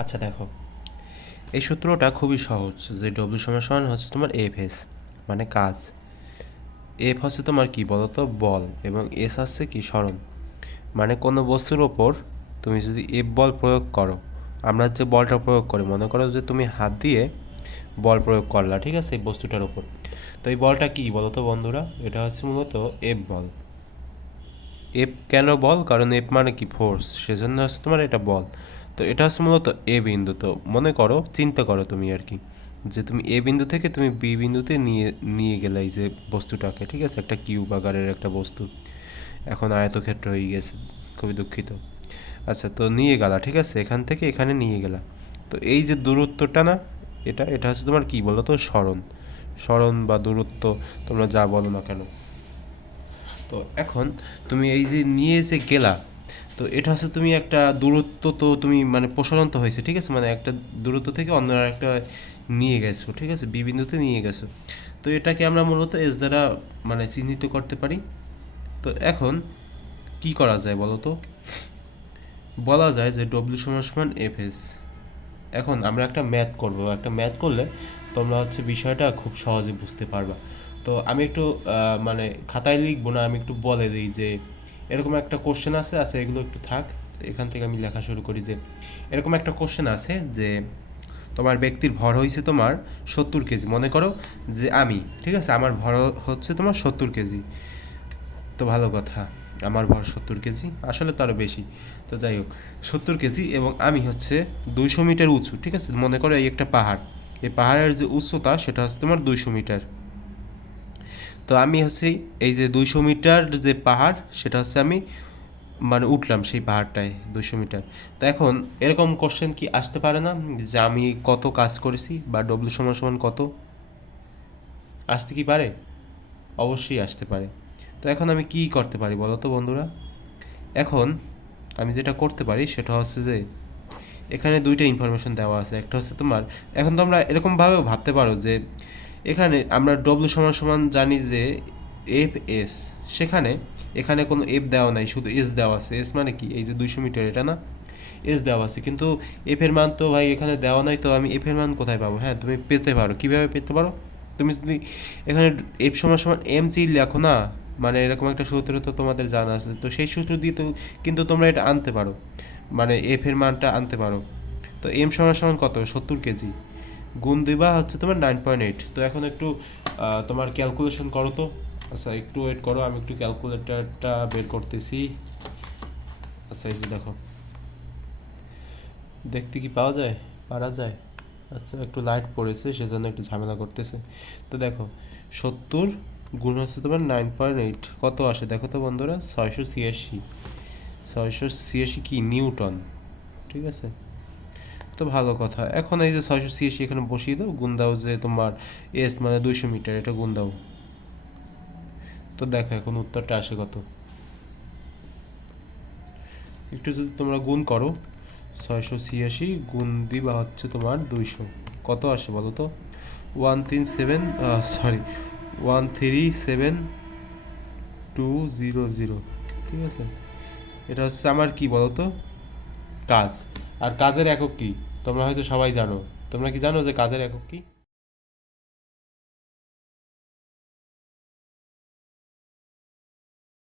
আচ্ছা দেখো। এই সূত্রটা খুবই সহজ যে ডব্লিউ সমান হচ্ছে তোমার এফ এস মানে কাজ। এফ হচ্ছে তোমার কি বলতো? বল এবং এস হচ্ছে কি স্মরণ মানে কোনো বস্তুর ওপর তুমি যদি এফ বল প্রয়োগ করো, আমরা যে বলটা প্রয়োগ করি, মনে করো যে তুমি হাত দিয়ে বল প্রয়োগ করলা, ঠিক আছে, এই বস্তুটার ওপর। তো এই বলটা কি বলো তো বন্ধুরা? এটা হচ্ছে মূলত এফ বল। এফ কেন বল? কারণ এফ মানে কি? ফোর্স সেজন্য হচ্ছে তোমার এটা বল। তো এটা হচ্ছে মূলত এ বিন্দু। তো মনে করো, চিন্তা করো তুমি আর কি, যে তুমি এ বিন্দু থেকে তুমি বি বিন্দুতে নিয়ে নিয়ে গেলে এই যে বস্তুটাকে, ঠিক আছে? একটা কিউব আকারের একটা বস্তু। এখন আয়তক্ষেত্র হয়ে গেছে, খুবই দুঃখিত। আচ্ছা তো নিয়ে গেলা, ঠিক আছে? এখান থেকে এখানে নিয়ে গেলা। তো এই যে দূরত্বটা না, এটা এটা হচ্ছে তোমার কী বলো তো স্মরণ। স্মরণ বা দূরত্ব, তোমরা যা বলো না কেন। তো এখন তুমি এই যে নিয়ে যে গেলা তো এটা হচ্ছে তুমি একটা দূরত্ব তো তুমি মানে প্রসারণ তো হয়েছে, ঠিক আছে? মানে একটা দূরত্ব থেকে অন্য একটা নিয়ে গেছো, ঠিক আছে? বি বিন্দুতে নিয়ে গেছো। তো এটাকে আমরা মূলত এস দ্বারা মানে চিহ্নিত করতে পারি। তো এখন কি করা যায় বলো তো? বলা যায় যে ডব্লিউ সমান সমান এফ এস এখন আমরা একটা ম্যাথ করব। একটা ম্যাথ করলে তোমরা হচ্ছে বিষয়টা খুব সহজে বুঝতে পারবা। তো আমি একটু মানে খাতায় লিখব না, আমি একটু বলে দিই যে এরকম একটা কোশ্চেন আছে আছে, এগুলো একটু থাক। এখান থেকে আমি লেখা শুরু করি যে, এরকম একটা কোশ্চেন আছে যে, তোমার ব্যক্তির ভর হয়েছে তোমার সত্তর কেজি। মনে করো যে আমি, ঠিক আছে? আমার ভর হচ্ছে তোমার সত্তর কেজি। তো ভালো কথা, আমার ভর সত্তর কেজি, আসলে তো আরও বেশি। তো যাই হোক, সত্তর কেজি এবং আমি হচ্ছে দুইশো মিটার উঁচু, ঠিক আছে? মনে করো এই একটা পাহাড়। এই পাহাড়ের যে উচ্চতা, সেটা হচ্ছে তোমার দুইশো মিটার। তো আমি হচ্ছে এই যে দুইশো মিটার যে পাহাড়, সেটা হচ্ছে আমি মানে উঠলাম সেই পাহাড়টায় দুইশো মিটার। তো এখন এরকম কোশ্চেন কি আসতে পারে না যে আমি কত কাজ করেছি বা ডব্লিউ সমান সমান কত? আসতে কি পারে? অবশ্যই আসতে পারে। তো এখন আমি কি করতে পারি বলো তো বন্ধুরা? এখন আমি যেটা করতে পারি সেটা হচ্ছে যে, এখানে দুইটা ইনফরমেশন দেওয়া আছে। একটা হচ্ছে তোমার, এখন তোমরা এরকমভাবেও ভাবতে পারো যে এখানে আমরা ডব্লিউ সমান সমান জানি যে এফ এস সেখানে এখানে কোনো এফ দেওয়া নাই, শুধু এস দেওয়া আছে। এস মানে কি? এই যে দুইশো মিটার, এটা না? এস দেওয়া আছে। কিন্তু এফ এর মান তো ভাই এখানে দেওয়া নাই, তো আমি এফ এর মান কোথায় পাবো? হ্যাঁ তুমি পেতে পারো। কীভাবে পেতে পারো? তুমি যদি এখানে এফ সমান সমান এম জি লেখো না মানে এরকম একটা সূত্র তো তোমাদের জানা আছে। তো সেই সূত্র দিয়ে তো কিন্তু তোমরা এটা আনতে পারো। মানে এফ এর মানটা আনতে পারো। তো এম সমান সমান কত? সত্তর কেজি। গুণ দিবা হচ্ছে তোমার নাইন পয়েন্ট এইট তো এখন একটু তোমার ক্যালকুলেশন করো তো। আচ্ছা একটু ওয়েট করো, আমি একটু ক্যালকুলেটারটা বের করতেছি। আচ্ছা এই যে দেখো। দেখতে কি পাওয়া যায়? পারা যায়। আচ্ছা একটু লাইট পড়েছে, সেজন্য একটু ঝামেলা করতেছে। তো দেখো, সত্তর গুণ হচ্ছে তোমার নাইন পয়েন্ট এইট কত আসে? দেখো তো বন্ধুরা, ছয়শো ছিয়াশি। ছয়শো ছিয়াশি কি? নিউটন। ঠিক আছে? তো ভালো কথা। এখন এই যে ছয়শো ছিয়াশি এখানে বসিয়ে দাও, গুণ দাও যে তোমার এস মানে দুইশো মিটার, এটা গুণ দাও। তো দেখো এখন উত্তরটা আসে কত। একটু যদি তোমরা গুণ করো, ছয়শো ছিয়াশি গুণ দিবা হচ্ছে তোমার দুইশো। কত আসে বলো তো? ওয়ান তিন seven sorry one three seven two zero zero, ঠিক আছে? এটা হচ্ছে আমার কি বলো তো? কাজ। আর কাজের একক কি? তোমরা হয়তো সবাই জানো। তোমরা কি জানো যে কাজের একক কি?